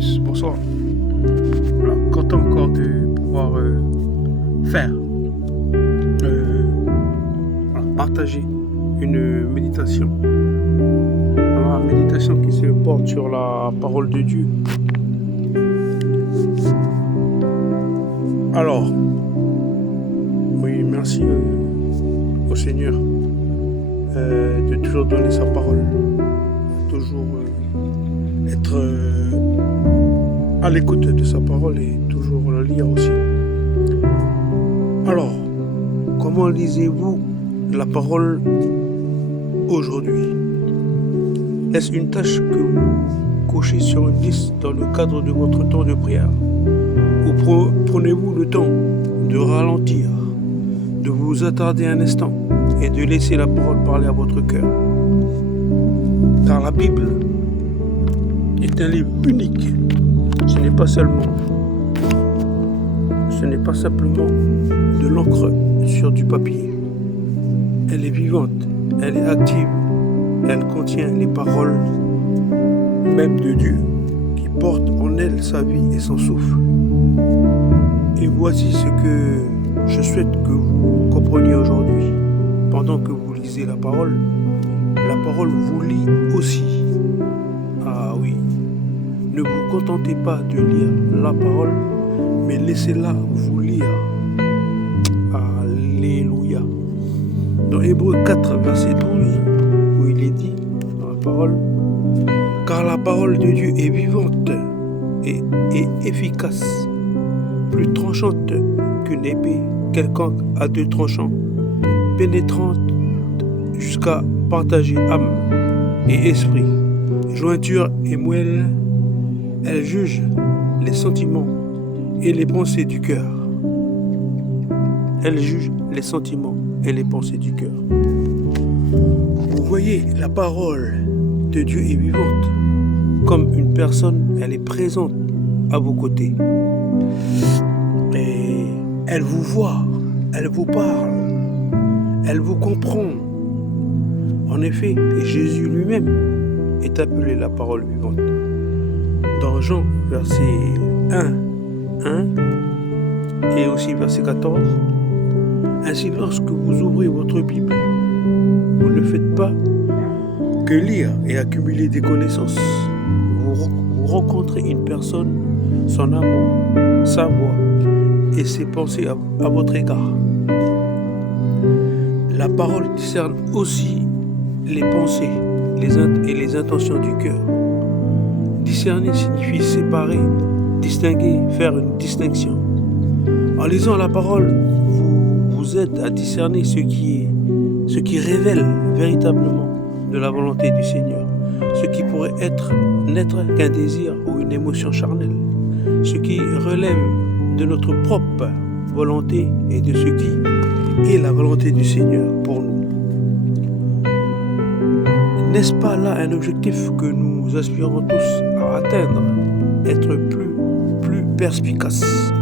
plus. Bonsoir. Voilà, content encore de pouvoir faire, partager une méditation. Alors, une méditation qui se porte sur la parole de Dieu. Alors, oui, merci au Seigneur de toujours donner sa parole, toujours être à l'écoute de sa parole et toujours la lire aussi. Alors, comment lisez-vous la parole aujourd'hui? Est-ce une tâche que vous cochez sur une liste dans le cadre de votre temps de prière? Ou prenez-vous le temps de ralentir, de vous attarder un instant et de laisser la parole parler à votre cœur? Car la Bible est un livre unique. Ce n'est pas simplement de l'encre sur du papier. Elle est vivante, elle est active, elle contient les paroles même de Dieu qui porte en elle sa vie et son souffle. Et voici ce que je souhaite que vous compreniez aujourd'hui. Pendant que vous lisez la parole vous lit aussi. Ah oui, ne vous contentez pas de lire la parole, mais laissez-la vous lire. Alléluia. Dans Hébreux 4, verset 12, où il est dit dans la parole, « Car la parole de Dieu est vivante et efficace, plus tranchante qu'une épée quelconque à deux tranchants, pénétrante jusqu'à partager âme et esprit, jointure et moelle, elle juge les sentiments et les pensées du cœur. » Elle juge les sentiments et les pensées du cœur. Vous voyez, la parole de Dieu est vivante. Comme une personne, elle est présente à vos côtés. Et elle vous voit, elle vous parle, elle vous comprend. En effet, Jésus lui-même est appelé la parole vivante. Dans Jean, verset 1 et aussi verset 14, ainsi lorsque vous ouvrez votre Bible, vous ne faites pas que lire et accumuler des connaissances. Vous rencontrez une personne, son amour, sa voix et ses pensées à votre égard. La parole discerne aussi les pensées et les intentions du cœur. Discerner signifie séparer, distinguer, faire une distinction. En lisant la parole, vous aide à discerner ce qui révèle véritablement de la volonté du Seigneur, ce qui pourrait n'être qu'un désir ou une émotion charnelle, ce qui relève de notre propre volonté et de ce qui est la volonté du Seigneur pour nous. N'est-ce pas là un objectif que nous aspirons tous à atteindre? Être plus perspicace,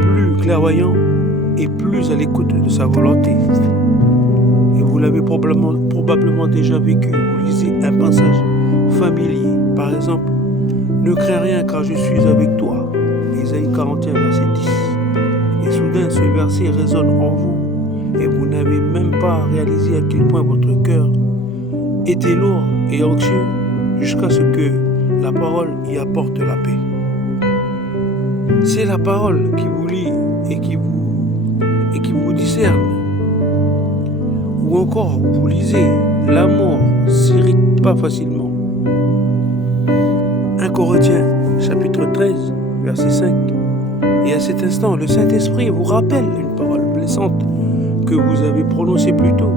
plus clairvoyant et plus à l'écoute de sa volonté. Et vous l'avez probablement déjà vécu. Vous lisez un passage familier. Par exemple, « Ne crains rien car je suis avec toi » Ésaïe 41, verset 10. Et soudain, ce verset résonne en vous et vous n'avez même pas réalisé à quel point votre cœur était lourd et anxieux jusqu'à ce que la parole y apporte la paix. C'est la parole qui vous lie et qui vous discerne. Ou encore, vous lisez, l'amour s'irrite pas facilement. 1 Corinthiens, chapitre 13, verset 5. Et à cet instant, le Saint-Esprit vous rappelle une parole blessante que vous avez prononcée plus tôt,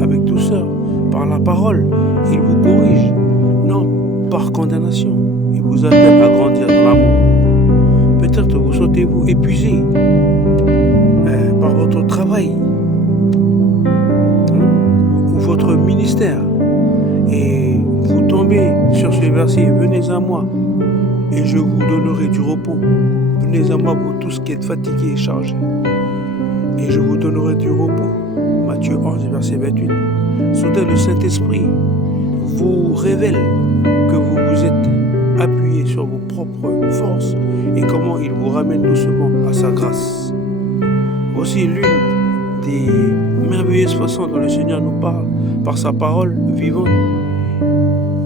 avec douceur, par la parole. Il vous corrige, non par condamnation. Il vous appelle à grandir dans l'amour. Peut-être vous sentez-vous épuisé par votre travail ou votre ministère et vous tombez sur ce verset, venez à moi et je vous donnerai du repos. Venez à moi vous tous qui êtes fatigués et chargés et je vous donnerai du repos. Matthieu 11, verset 28. Soudain le Saint-Esprit vous révèle que vous vous êtes appuyé sur vos propres forces et comment il vous ramène doucement à sa grâce. Voici l'une des merveilleuses façons dont le Seigneur nous parle par sa parole vivante.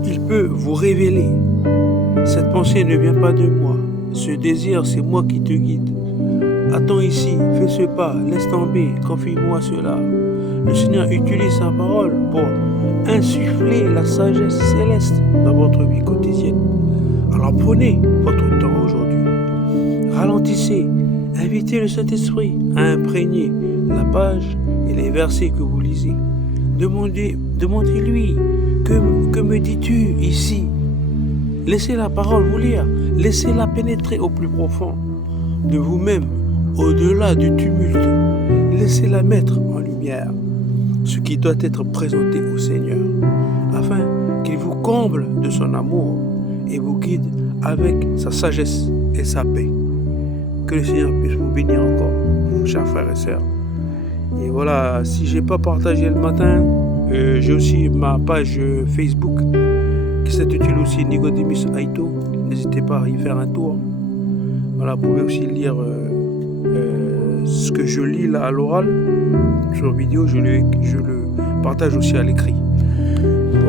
Il peut vous révéler. Cette pensée ne vient pas de moi. Ce désir, c'est moi qui te guide. Attends ici, fais ce pas, laisse tomber, confie-moi cela. Le Seigneur utilise sa parole pour insuffler la sagesse céleste dans votre vie quotidienne. Alors prenez votre temps aujourd'hui. Ralentissez, invitez le Saint-Esprit à imprégner la page et les versets que vous lisez. Demandez-lui, que me dis-tu ici? Laissez la parole vous lire, laissez-la pénétrer au plus profond de vous-même, au-delà du tumulte. Laissez-la mettre en lumière ce qui doit être présenté au Seigneur, afin qu'il vous comble de son amour et vous guide avec sa sagesse et sa paix. Que le Seigneur puisse vous bénir encore, chers frères et sœurs. Et voilà, si j'ai pas partagé le matin, j'ai aussi ma page Facebook qui s'intitule aussi Nicodemus Aito. N'hésitez pas à y faire un tour. Voilà, vous pouvez aussi lire ce que je lis là à l'oral. Sur vidéo, je le partage aussi à l'écrit.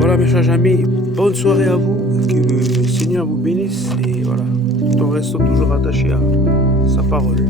Voilà mes chers amis, bonne soirée à vous. Que le Seigneur vous bénisse. Et voilà, tout en restant toujours attaché à sa parole.